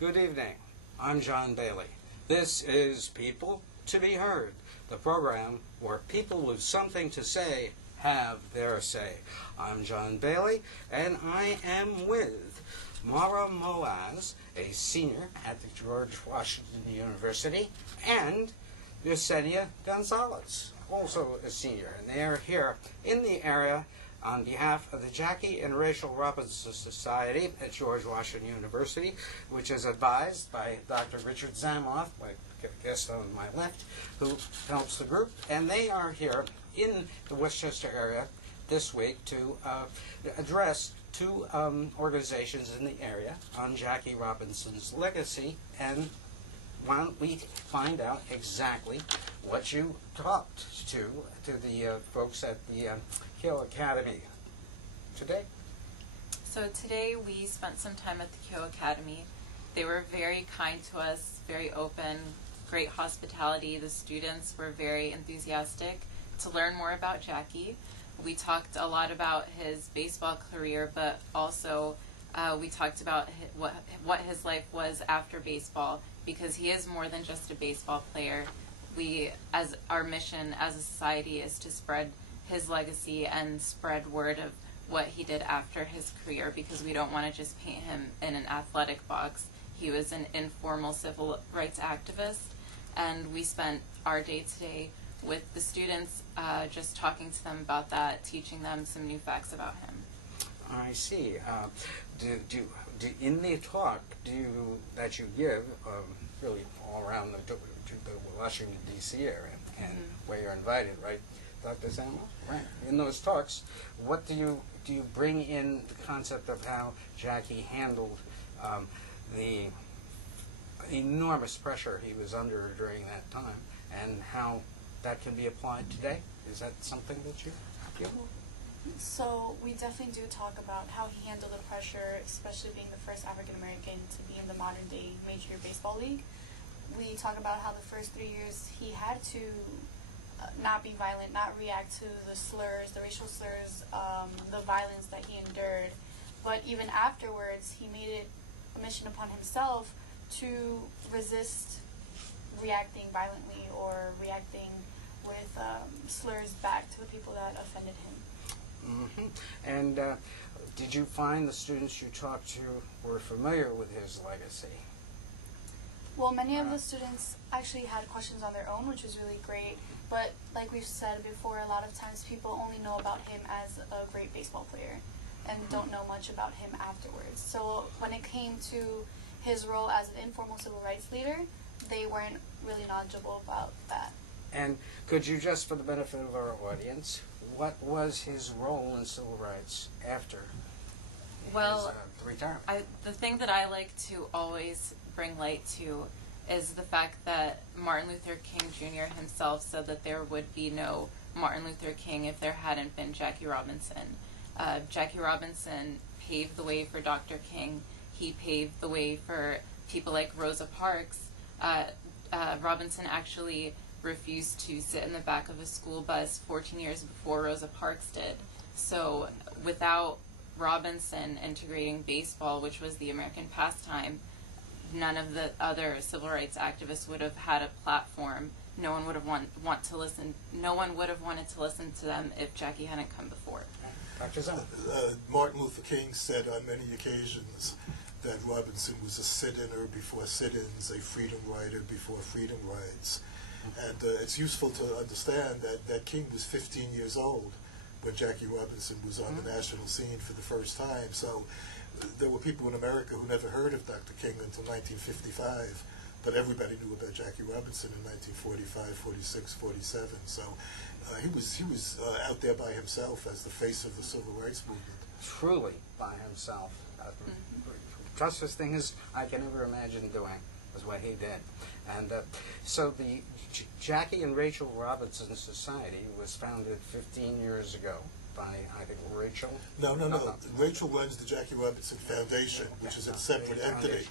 Good evening. I'm John Bailey. This is People to be Heard, the program where people with something to say have their say. I'm John Bailey, and I am with Mara Moaz, a senior at the George Washington University, and Yesenia Gonzalez, also a senior. And they are here in the area on behalf of the Jackie and Rachel Robinson Society at George Washington University, which is advised by Dr. Richard Zamoth, my guest on my left, who helps the group. And they are here in the Westchester area this week to address two organizations in the area on Jackie Robinson's legacy. And why don't we find out exactly what you talked to the folks at the Keough Academy today? So today we spent some time at the Keough Academy. They were very kind to us, very open, great hospitality. The students were very enthusiastic to learn more about Jackie. We talked a lot about his baseball career, but also we talked about what his life was after baseball, because he is more than just a baseball player. As our mission as a society is to spread his legacy and spread word of what he did after his career, because we don't want to just paint him in an athletic box. He was an informal civil rights activist, and we spent our day today with the students just talking to them about that, teaching them some new facts about him. I see. In the talk that you give, really all around the Washington, D.C. area, and where you're invited, right, Dr. Zamoth? Right. In those talks, what do you bring in the concept of how Jackie handled the enormous pressure he was under during that time, and how that can be applied today? Is that something that you give? So we definitely do talk about how he handled the pressure, especially being the first African American to be in the modern day Major Baseball League. We talk about how the first 3 years he had to not be violent, not react to the slurs, the racial slurs, the violence that he endured. But even afterwards, he made it a mission upon himself to resist reacting violently or reacting with slurs back to the people that offended him. Mm-hmm. And did you find the students you talked to were familiar with his legacy? Well, many of the students actually had questions on their own, which was really great. But like we've said before, a lot of times people only know about him as a great baseball player and don't know much about him afterwards. So when it came to his role as an informal civil rights leader, they weren't really knowledgeable about that. And could you, just for the benefit of our audience, what was his role in civil rights after his retirement? The thing that I like to always bring light to is the fact that Martin Luther King Jr. himself said that there would be no Martin Luther King if there hadn't been Jackie Robinson. Jackie Robinson paved the way for Dr. King. He paved the way for people like Rosa Parks. Robinson actually refused to sit in the back of a school bus 14 years before Rosa Parks did. So without Robinson integrating baseball, which was the American pastime, none of the other civil rights activists would have had a platform. No one would have want to listen. No one would have wanted to listen to them if Jackie hadn't come before. Dr. Zamoth. Martin Luther King said on many occasions that Robinson was a sit-inner before sit-ins, a freedom rider before freedom rides. And it's useful to understand that King was 15 years old when Jackie Robinson was on the national scene for the first time. So there were people in America who never heard of Dr. King until 1955, but everybody knew about Jackie Robinson in 1945, 46, 47. So he was out there by himself as the face of the civil rights movement. Truly by himself. Toughest thing is I can never imagine doing was what he did. And so the Jackie and Rachel Robinson Society was founded 15 years ago by, I think, Rachel? No. Rachel runs the Jackie Robinson Foundation, which is a separate entity.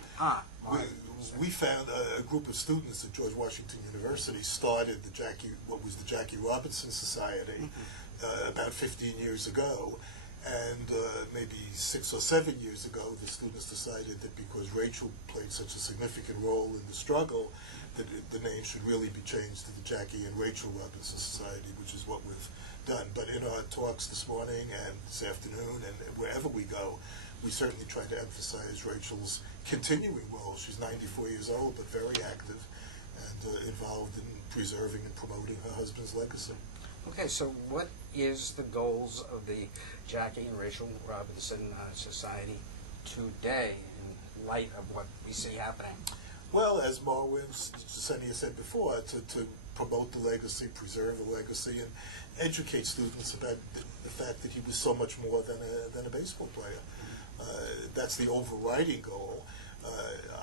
We found a group of students at George Washington University started what was the Jackie Robinson Society about 15 years ago. And maybe 6 or 7 years ago, the students decided that because Rachel played such a significant role in the struggle, that the name should really be changed to the Jackie and Rachel Robinson Society, which is what we've done. But in our talks this morning and this afternoon and wherever we go, we certainly try to emphasize Rachel's continuing role. She's 94 years old, but very active and involved in preserving and promoting her husband's legacy. Okay, so what is the goals of the Jackie and Rachel Robinson Society today in light of what we see happening? Well, as Marwin Jasenia said before, to promote the legacy, preserve the legacy, and educate students about the fact that he was so much more than a baseball player. That's the overriding goal.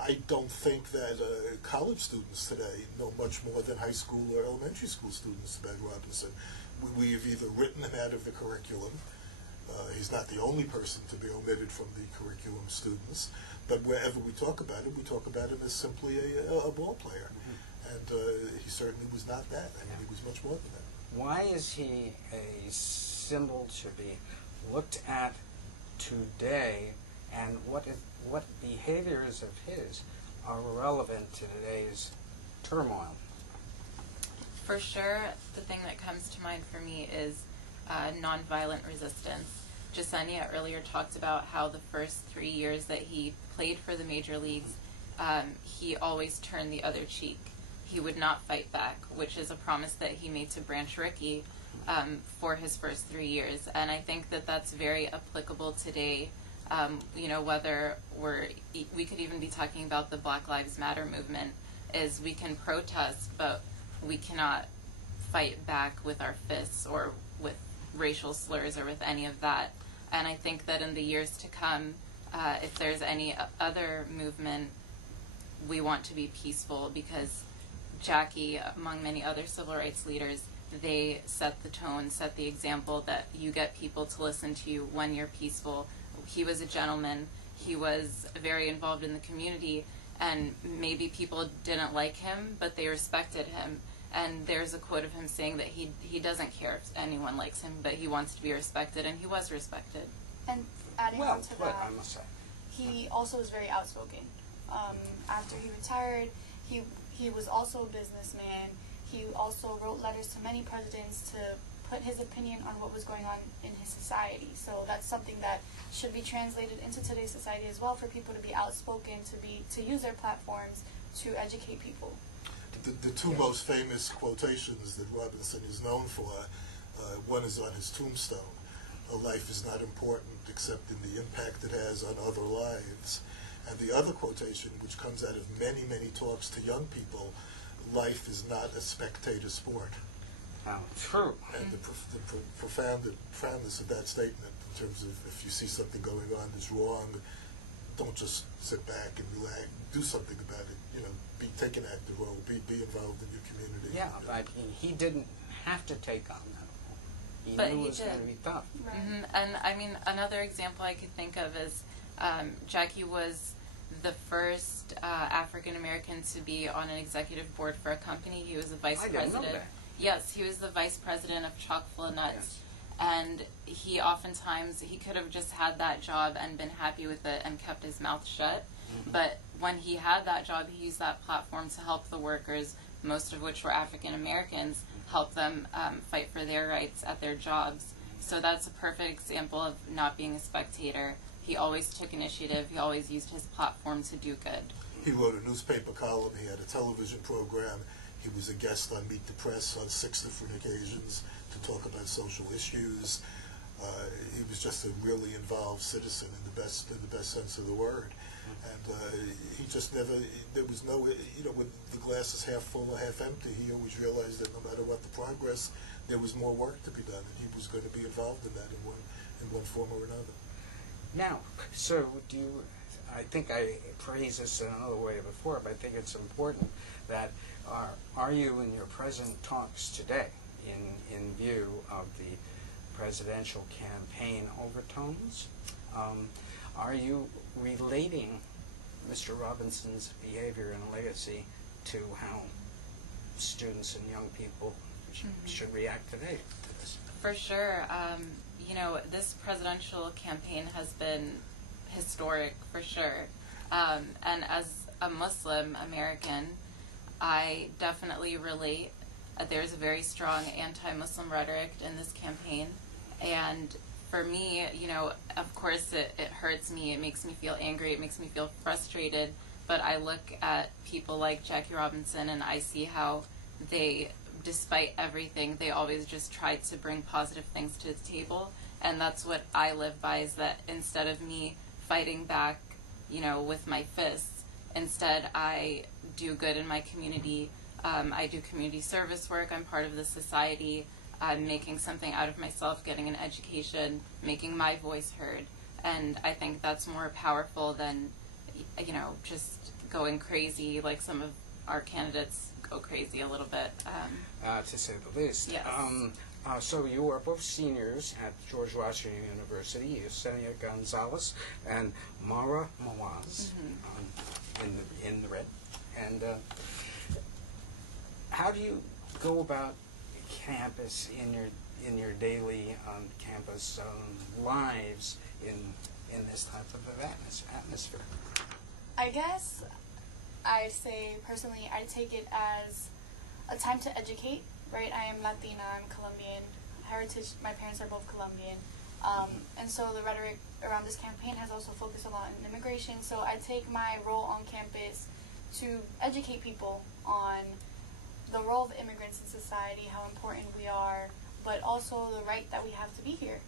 I don't think that college students today know much more than high school or elementary school students about Robinson. We've either written him out of the curriculum. He's not the only person to be omitted from the curriculum students, but wherever we talk about him as simply a ball player. And he certainly was not that. I mean, he was much more than that. Why is he a symbol to be looked at today, and what behaviors of his are relevant to today's turmoil? For sure, the thing that comes to mind for me is nonviolent resistance. Jasenia earlier talked about how the first 3 years that he played for the major leagues, he always turned the other cheek. He would not fight back, which is a promise that he made to Branch Rickey for his first 3 years. And I think that that's very applicable today. You know, whether we could even be talking about the Black Lives Matter movement, is we can protest, but we cannot fight back with our fists or with racial slurs or with any of that. And I think that in the years to come, if there's any other movement, we want to be peaceful, because Jackie, among many other civil rights leaders, they set the tone, set the example that you get people to listen to you when you're peaceful. He was a gentleman. He was very involved in the community, and maybe people didn't like him, but they respected him. And there's a quote of him saying that he doesn't care if anyone likes him, but he wants to be respected, and he was respected. And adding on to that, I must say. he also was very outspoken. After he retired, he was also a businessman. He also wrote letters to many presidents to put his opinion on what was going on in his society. So that's something that should be translated into today's society as well, for people to be outspoken, to use their platforms to educate people. The two most famous quotations that Robinson is known for, one is on his tombstone: "A life is not important except in the impact it has on other lives." And the other quotation, which comes out of many, many talks to young people: "Life is not a spectator sport." True. And the profoundness of that statement, in terms of if you see something going on that's wrong, don't just sit back and relax. Do something about it. You know, take an active role. Be involved in your community. Yeah, but he didn't have to take on that role. He But knew he it was going to did. be tough. Right. And I mean, another example I could think of is Jackie was the first African American to be on an executive board for a company. He was the vice I didn't know president. that. Yes, he was the vice president of Chock-full of Nuts. Yes. And he oftentimes, he could have just had that job and been happy with it and kept his mouth shut. But when he had that job, he used that platform to help the workers, most of which were African Americans, help them fight for their rights at their jobs. So that's a perfect example of not being a spectator. He always took initiative. He always used his platform to do good. He wrote a newspaper column. He had a television program. He was a guest on Meet the Press on 6 different occasions to talk about social issues. He was just a really involved citizen in the best sense of the word. And he just never, there was no, you know, with the glass is half full or half empty, he always realized that no matter what the progress, there was more work to be done, and he was going to be involved in that in one form or another. Now, so I think I phrased this in another way before, but I think it's important that are you in your present talks today, in view of the presidential campaign overtones, are you relating Mr. Robinson's behavior and legacy to how students and young people should react today to this? For sure. you know, this presidential campaign has been historic for sure. And as a Muslim American, I definitely relate. There's a very strong anti-Muslim rhetoric in this campaign. And for me, you know, of course it hurts me. It makes me feel angry. It makes me feel frustrated. But I look at people like Jackie Robinson and I see how they, despite everything, they always just try to bring positive things to the table. And that's what I live by, is that instead of me fighting back, you know, with my fists, instead I do good in my community. I do community service work. I'm part of the society. I'm making something out of myself, getting an education, making my voice heard. And I think that's more powerful than, you know, just going crazy like some of our candidates go crazy a little bit. To say the least. Yes. So you are both seniors at George Washington University, Yesenia Gonzalez and Mara Mawaz, in the red. And how do you go about campus in your daily campus lives in this type of atmosphere? I guess I'd say personally I take it as a time to educate, right? I am Latina, I'm Colombian. Heritage, my parents are both Colombian. And so the rhetoric around this campaign has also focused a lot on immigration. So I take my role on campus to educate people on the role of immigrants in society, how important we are, but also the right that we have to be here.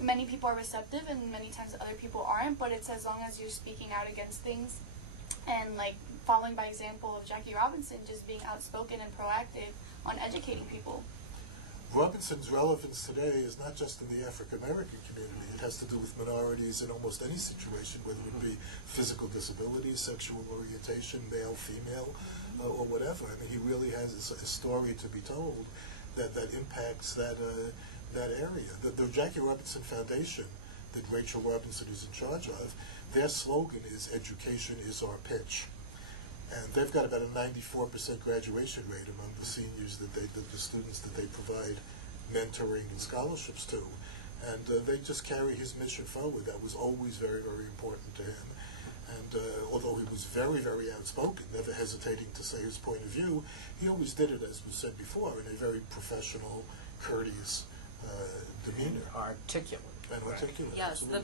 Many people are receptive and many times other people aren't, but it's as long as you're speaking out against things and like following by example of Jackie Robinson, just being outspoken and proactive on educating people. Robinson's relevance today is not just in the African American community. It has to do with minorities in almost any situation, whether it be physical disability, sexual orientation, male, female, or whatever. I mean, he really has a story to be told that impacts that area. The Jackie Robinson Foundation that Rachel Robinson is in charge of, their slogan is "Education is our pitch." And they've got about a 94% graduation rate among the seniors the students that they provide mentoring and scholarships to. And they just carry his mission forward. That was always very, very important to him. And although he was very, very outspoken, never hesitating to say his point of view, he always did it, as was said before, in a very professional, courteous demeanor. Articulate. And articulate. Yes, absolutely.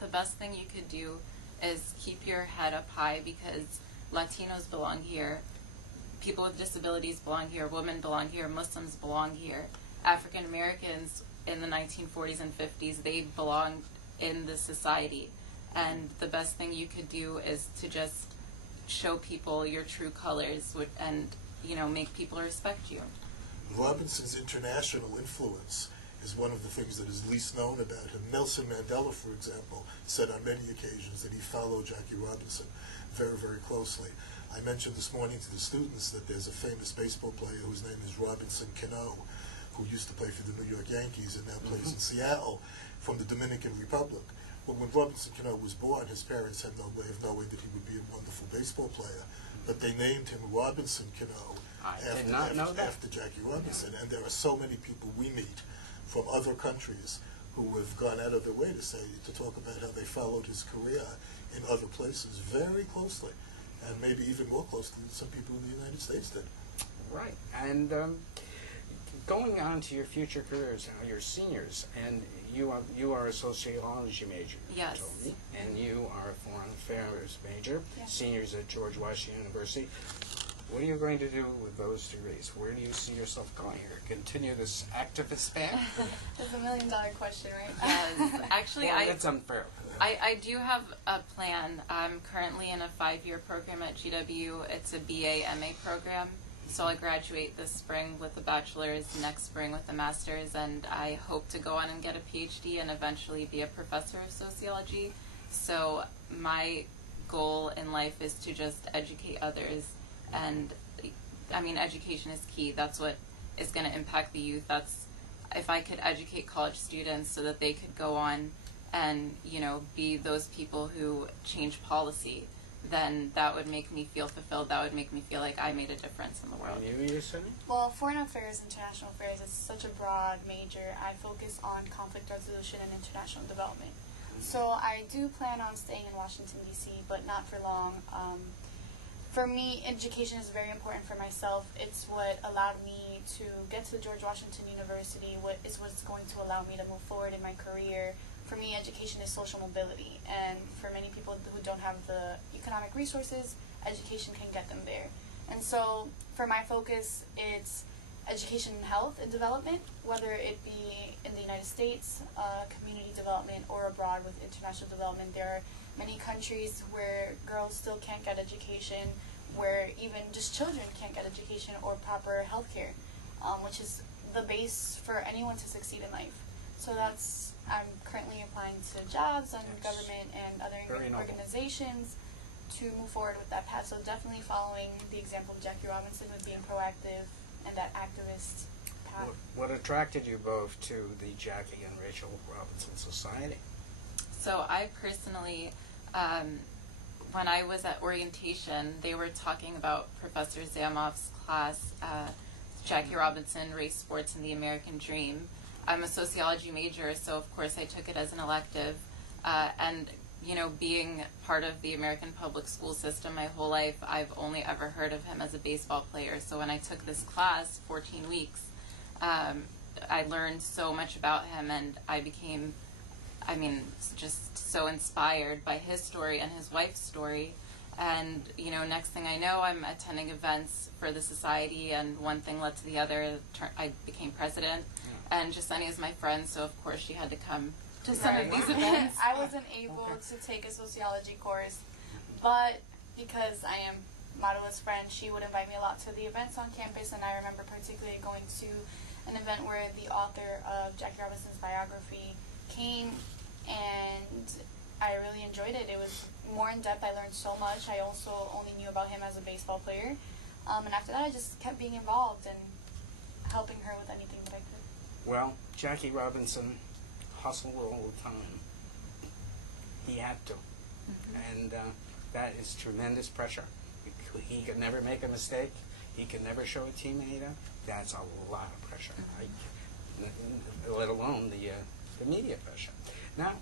the best thing you could do is keep your head up high, because Latinos belong here, people with disabilities belong here, women belong here, Muslims belong here. African Americans in the 1940s and 50s, they belonged in the society. And the best thing you could do is to just show people your true colors and, you know, make people respect you. Robinson's international influence is one of the things that is least known about him. Nelson Mandela, for example, said on many occasions that he followed Jackie Robinson very, very closely. I mentioned this morning to the students that there's a famous baseball player whose name is Robinson Cano, who used to play for the New York Yankees and now plays in Seattle, from the Dominican Republic. But when Robinson Cano was born, his parents had no way of knowing that he would be a wonderful baseball player. But they named him Robinson Cano after Jackie Robinson. And there are so many people we meet from other countries who have gone out of their way to talk about how they followed his career in other places very closely, and maybe even more closely than some people in the United States did. Right. And going on to your future careers, now you're seniors, and you are a sociology major, Yes. you told me, and you are a foreign affairs major, Yes. seniors at George Washington University. What are you going to do with those degrees? Where do you see yourself going here? Continue this activist path? That's $1 million question, right? Yes, actually, Well, that's unfair. I do have a plan. I'm currently in a 5-year program at GW. It's a BA MA program. So I'll graduate this spring with a bachelor's, next spring with a master's, and I hope to go on and get a PhD and eventually be a professor of sociology. So my goal in life is to just educate others, and I mean, education is key. That's what is going to impact the youth. That's, if I could educate college students so that they could go on and, you know, be those people who change policy. then that would make me feel fulfilled. That would make me feel like I made a difference in the world. And you Sunny? Well, foreign affairs, international affairs, it's such a broad major. I focus on conflict resolution and international development. So I do plan on staying in Washington, D.C., but not for long. For me, education is very important for myself. It's what allowed me to get to George Washington University, what's going to allow me to move forward in my career. For me, education is social mobility, and for many people who don't have the economic resources, education can get them there. And so, for my focus, it's education and health and development, whether it be in the United States, community development, or abroad with international development. There are many countries where girls still can't get education, where even just children can't get education or proper health care, which is the base for anyone to succeed in life. So I'm currently applying to jobs and government and other organizations to move forward with that path. So definitely following the example of Jackie Robinson with being proactive and that activist path. What attracted you both to the Jackie and Rachel Robinson Society? So I personally, when I was at orientation, they were talking about Professor Zamoff's class, Jackie Robinson, Race, Sports, and the American Dream. I'm a sociology major, so of course I took it as an elective. And, you know, being part of the American public school system my whole life, I've only ever heard of him as a baseball player. So when I took this class, 14 weeks, I learned so much about him, and I became, just so inspired by his story and his wife's story. And, you know, next thing I know, I'm attending events for the society, and one thing led to the other. I became president, and Justini is my friend, so of course she had to come to some of these events. I wasn't able to take a sociology course, but because I am Marua's friend, she would invite me a lot to the events on campus, and I remember particularly going to an event where the author of Jackie Robinson's biography came, and I really enjoyed it. It was more in depth. I learned so much. I also only knew about him as a baseball player, and after that I just kept being involved and helping her with anything that I could. Well, Jackie Robinson hustled all the time. He had to. And that is tremendous pressure. He could never make a mistake. He could never show a teammate up. That's a lot of pressure. Let alone the media pressure. Now,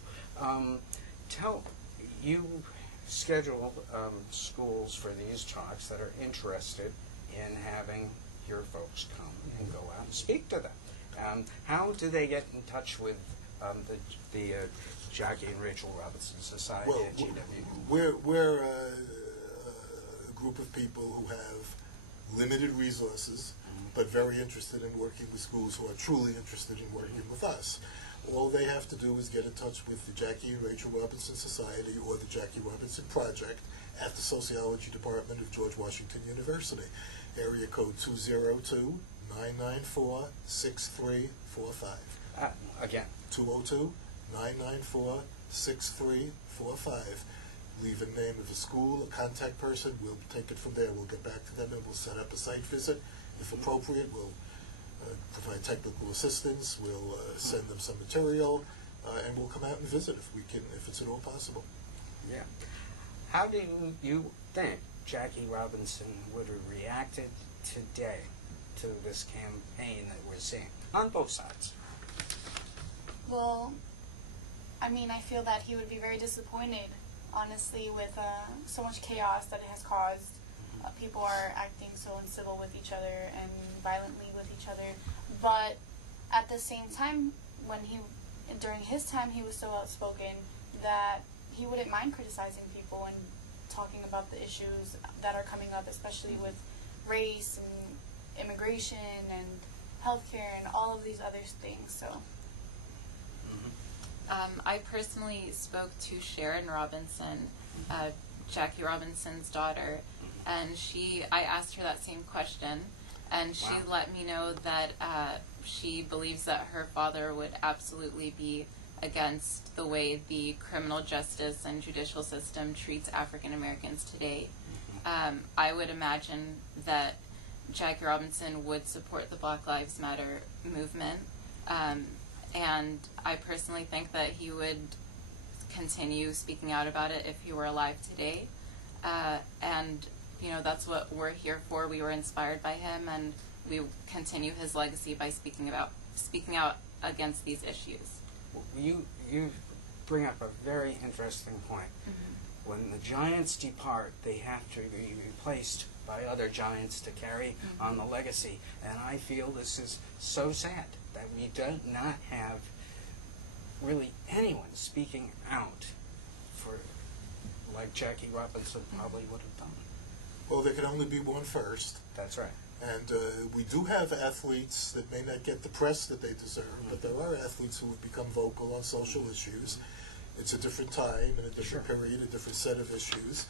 you schedule schools for these talks that are interested in having your folks come and go out and speak to them. How do they get in touch with the Jackie and Rachel Robinson Society at GW? We're a group of people who have limited resources, but very interested in working with schools who are truly interested in working with us. All they have to do is get in touch with the Jackie and Rachel Robinson Society or the Jackie Robinson Project at the Sociology Department of George Washington University. Area code 202-994-6345. Again. 202-994-6345. Leave a name of a school, a contact person. We'll take it from there. We'll get back to them and we'll set up a site visit. If appropriate, we'll provide technical assistance. We'll send them some material, and we'll come out and visit if it's at all possible. Yeah. How do you think Jackie Robinson would have reacted today to this campaign that we're seeing on both sides? Well, I feel that he would be very disappointed, honestly, with so much chaos that it has caused. People are acting so uncivil with each other and violently with each other. But at the same time, during his time, he was so outspoken that he wouldn't mind criticizing people and talking about the issues that are coming up, especially with race and immigration and healthcare and all of these other things. So. I personally spoke to Sharon Robinson, Jackie Robinson's daughter, and I asked her that same question, and she let me know that she believes that her father would absolutely be against the way the criminal justice and judicial system treats African Americans today. I would imagine that Jackie Robinson would support the Black Lives Matter movement. And I personally think that he would continue speaking out about it if he were alive today. And that's what we're here for. We were inspired by him, and we continue his legacy by speaking out against these issues. You bring up a very interesting point. Mm-hmm. When the giants depart, they have to be replaced by other giants to carry on the legacy. And I feel this is so sad that we do not have really anyone speaking out for, like Jackie Robinson probably would have done. Well, there can only be one first. That's right. And we do have athletes that may not get the press that they deserve, but there are athletes who have become vocal on social issues. It's a different time and a different period, a different set of issues.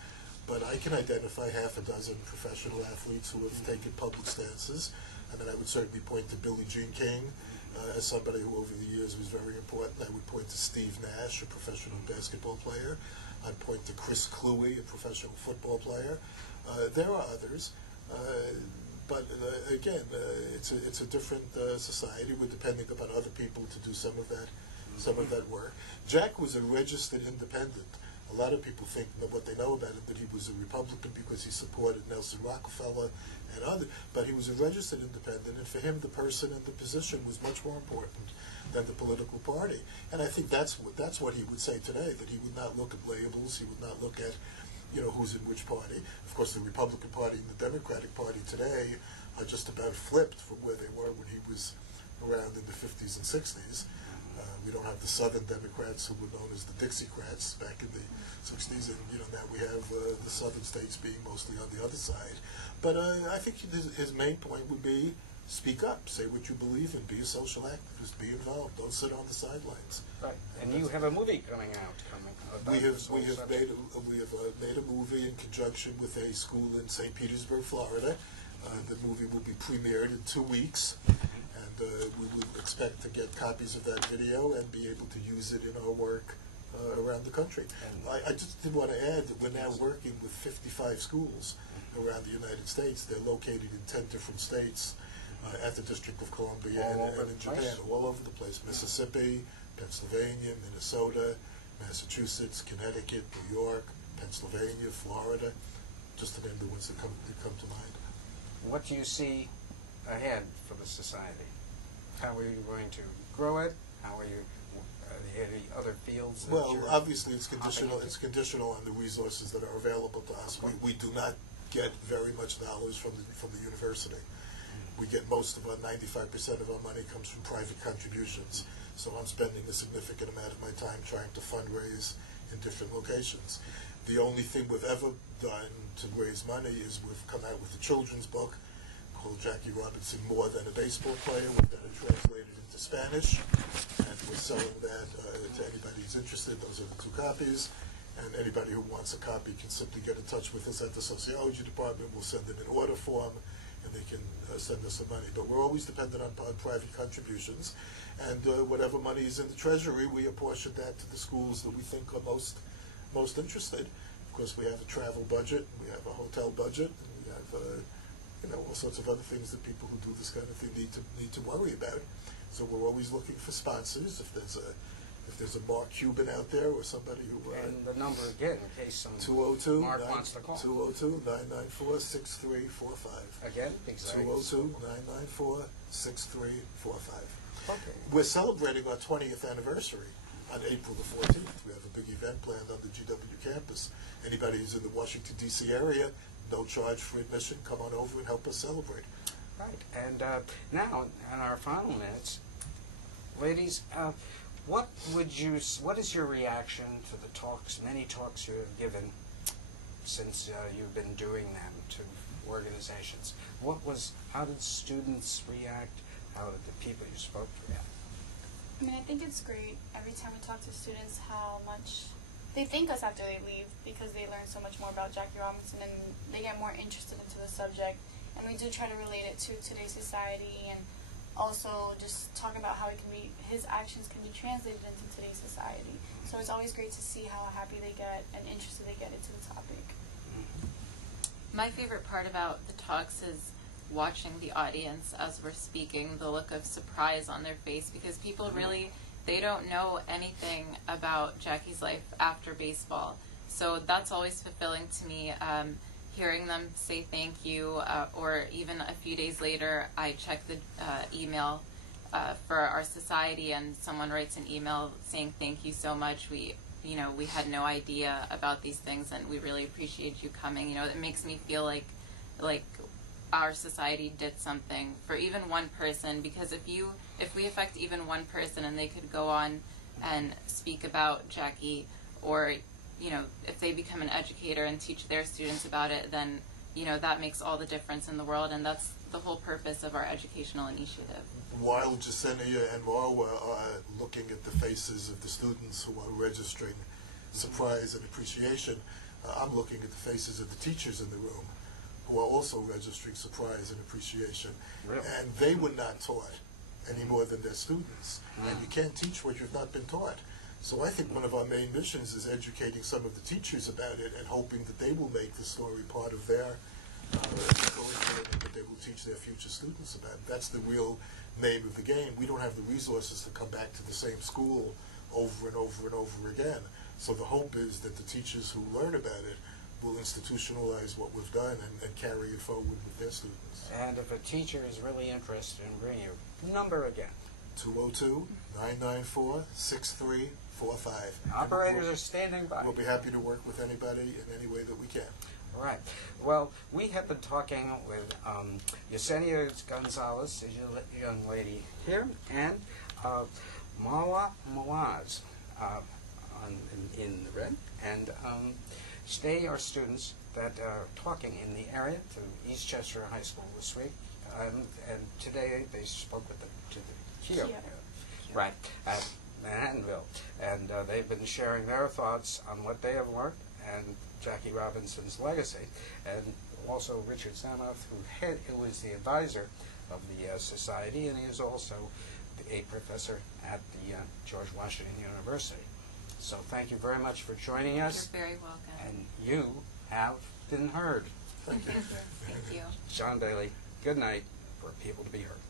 But I can identify half a dozen professional athletes who have taken public stances. I mean, I would certainly point to Billie Jean King as somebody who over the years was very important. I would point to Steve Nash, a professional basketball player. I'd point to Chris Cluey, a professional football player. There are others. But again, it's a different society. We're depending upon other people to do some of that work. Jack was a registered independent. A lot of people think that what they know about him, that he was a Republican because he supported Nelson Rockefeller and others. But he was a registered independent, and for him, the person and the position was much more important than the political party. And I think that's what he would say today. That he would not look at labels. He would not look at who's in which party. Of course, the Republican Party and the Democratic Party today are just about flipped from where they were when he was around in the 50s and 60s. We don't have the Southern Democrats who were known as the Dixiecrats back in the 60s, and now we have the Southern states being mostly on the other side. But I think his main point would be speak up, say what you believe in, be a social activist, be involved, don't sit on the sidelines. Right. And you have a movie coming out. We have made a movie in conjunction with a school in St. Petersburg, Florida. The movie will be premiered in 2 weeks, and we would expect to get copies of that video and be able to use it in our work around the country. I just did want to add that we're now working with 55 schools around the United States. They're located in 10 different states at the District of Columbia and in Japan, all over the place. Mississippi, Pennsylvania, Minnesota, Massachusetts, Connecticut, New York, Pennsylvania, Florida, just to name the ones that come to mind. What do you see ahead for the society? How are you going to grow it? How are you? Any other fields? That Well, obviously, it's conditional. It's conditional on the resources that are available to us. We do not get very much dollars from the university. We get most of our 95% of our money comes from private contributions. So I'm spending a significant amount of my time trying to fundraise in different locations. The only thing we've ever done to raise money is we've come out with a children's book called Jackie Robinson More Than a Baseball Player. We've got it translated into Spanish, and we're selling that to anybody who's interested. Those are the 2 copies. And anybody who wants a copy can simply get in touch with us at the sociology department. We'll send in an order form, and they can send us the money. But we're always dependent on private contributions. And whatever money is in the Treasury, we apportion that to the schools that we think are most interested. Of course, we have a travel budget, we have a hotel budget, and we have all sorts of other things that people who do this kind of thing need to worry about. So we're always looking for sponsors. If there's a Mark Cuban out there or somebody who and the number again, in case some 202 Mark wants to call. 202-994-6345. Again, exactly. 202-994-6345. Okay. We're celebrating our 20th anniversary on April the 14th. We have a big event planned on the GW campus. Anybody who's in the Washington, D.C. area, no charge for admission, come on over and help us celebrate. Right. And now, in our final minutes, ladies, what is your reaction to the talks, many talks you have given since you've been doing them to organizations? How did students react? How did the people you spoke to react? I mean, I think it's great every time we talk to students how much they thank us after they leave because they learn so much more about Jackie Robinson and they get more interested into the subject. And we do try to relate it to today's society and also just talk about how his actions can be translated into today's society. So it's always great to see how happy they get and interested they get into the topic. My favorite part about the talks is watching the audience as we're speaking, the look of surprise on their face, because people really, they don't know anything about Jackie's life after baseball. So that's always fulfilling to me. Hearing them say thank you, or even a few days later, I check the email for our society, and someone writes an email saying thank you so much. We had no idea about these things, and we really appreciate you coming. It makes me feel like our society did something for even one person, because if we affect even one person and they could go on and speak about Jackie, or if they become an educator and teach their students about it, then that makes all the difference in the world, and that's the whole purpose of our educational initiative. While Jasenia and Marwa are looking at the faces of the students who are registering surprise and appreciation, I'm looking at the faces of the teachers in the room who are also registering surprise and appreciation. Really? And they were not taught any more than their students. And you can't teach what you've not been taught. So I think one of our main missions is educating some of the teachers about it and hoping that they will make the story part of their curriculum, and that they will teach their future students about it. That's the real name of the game. We don't have the resources to come back to the same school over and over and over again. So the hope is that the teachers who learn about it will institutionalize what we've done and carry it forward with their students. And if a teacher is really interested in bringing your number again. 202-994-6345. Operators are standing by. We'll be happy to work with anybody in any way that we can. All right. Well, we have been talking with Yesenia Gonzalez, the young lady here, and Marwa Mawaz in the red. And they are students that are talking in the area to Eastchester High School this week. And today they spoke with to the KIO, right, at Manhattanville. And they've been sharing their thoughts on what they have learned and Jackie Robinson's legacy. And also Richard Samoth, who is the advisor of the society, and he is also a professor at the George Washington University. So thank you very much for joining us. You're very welcome. And you have been heard. Thank you. Thank you. John Bailey, good night for People to Be Heard.